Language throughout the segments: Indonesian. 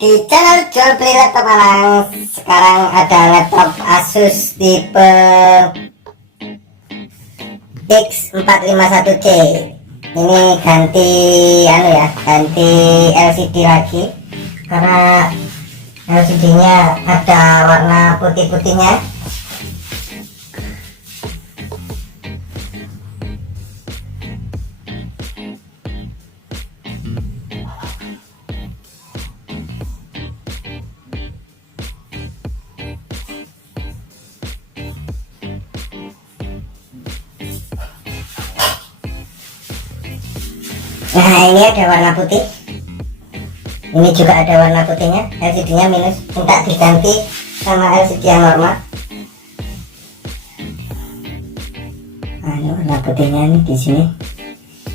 di channel jual beli laptop Malang. Sekarang ada laptop Asus tipe X451C. Ini ganti ganti LCD lagi karena LCD-nya ada warna putih-putihnya. Nah, ini ada warna putih, ini juga ada warna putihnya. LCD-nya minus, minta diganti sama LCD yang normal. Nah, ini warna putihnya nih di sini.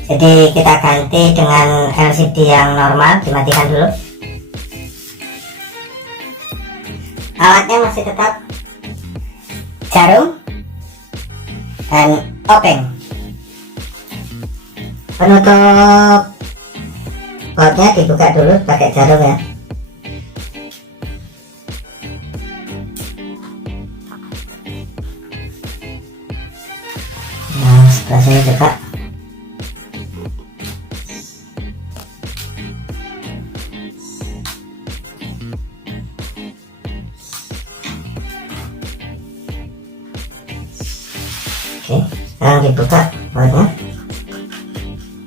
Jadi kita ganti dengan LCD yang normal. Dimatikan dulu. Alatnya masih tetap jarum dan obeng. Penutup bautnya dibuka dulu pakai jarum ya. Nah, sebelah sini juga. Oke, sekarang dibuka bautnya.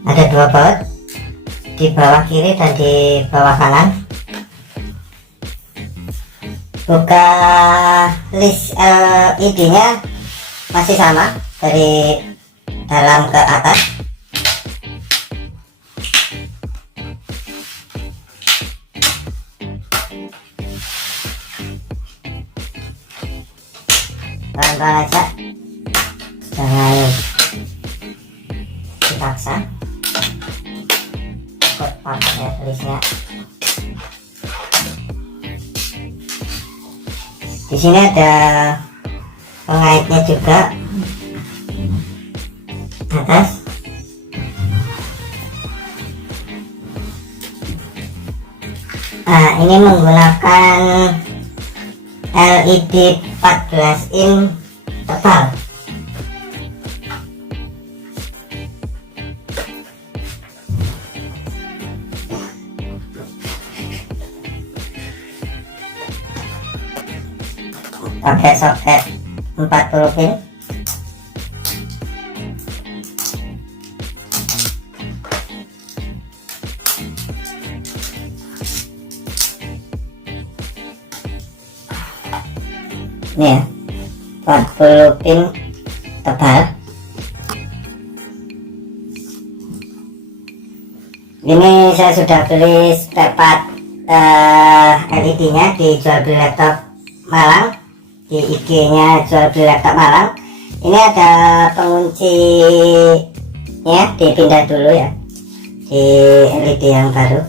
Ada dua baut, di bawah kiri dan di bawah kanan. Buka list LED-nya masih sama dari dalam ke atas. Pelan-pelan aja, jangan dipaksa. Pakai tulisnya. Di sini ada pengaitnya juga atas. Nah, ini menggunakan LED 14 in tebal. Pakai soket 40 pin. Ini ya, 40 pin tebal. Ini saya sudah beli spare part LED-nya di jual beli laptop Malang, di IG-nya jual beli laptop Malang. Ini ada penguncinya, dipindah dulu ya di LED yang baru.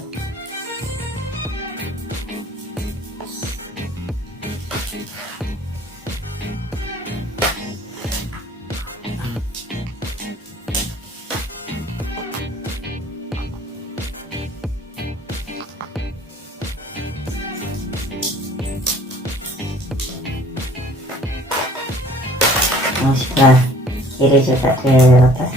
Yang sebelah kiri juga dilepas.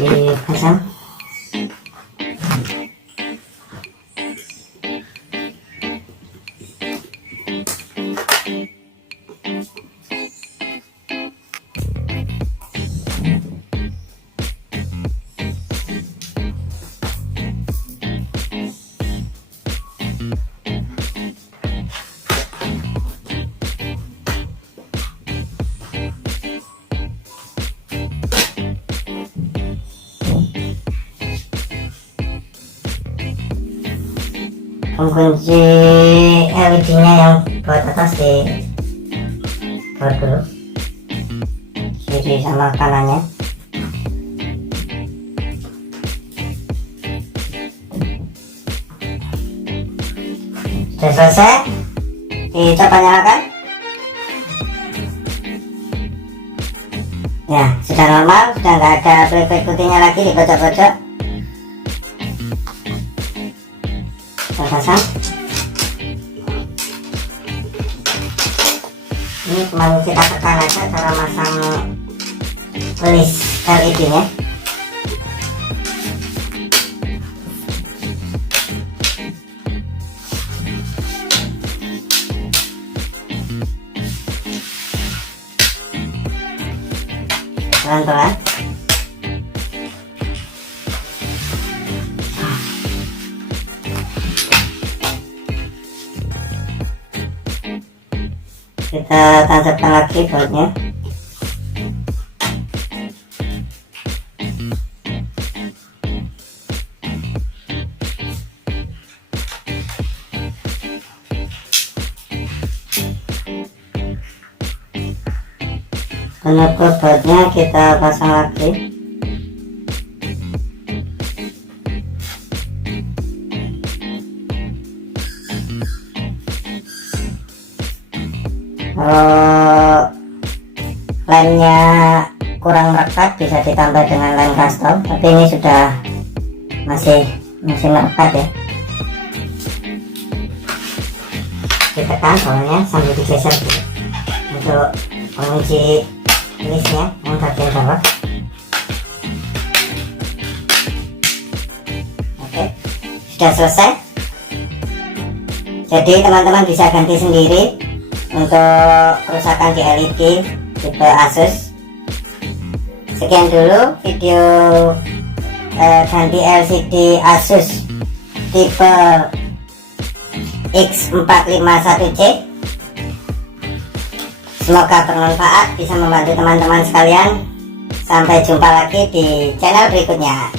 Oke, dipasang. Pengunci LED-nya yang buat atas bor dulu kiri sama kanannya. Sudah selesai, kita nyalakan. Ya, sudah normal, sudah nggak ada flek-flek putihnya lagi di pojok-pojok. Kita pasang. Ini cuma kita tekan aja cara masang list LED nya. Pelan-pelan. Kita tancapkan lagi bautnya. Penutup bautnya kita pasang lagi. Kalau lemnya kurang melekat bisa ditambah dengan lem custom, tapi ini sudah masih melekat ya. Ditekan bawahnya sambil digeser gitu untuk mengunci listnya yang bagian bawah. Oke, sudah selesai. Jadi teman-teman bisa ganti sendiri untuk kerusakan di LED tipe Asus. Sekian dulu video ganti LCD Asus tipe X451C. Semoga bermanfaat, bisa membantu teman-teman sekalian. Sampai jumpa lagi di channel berikutnya.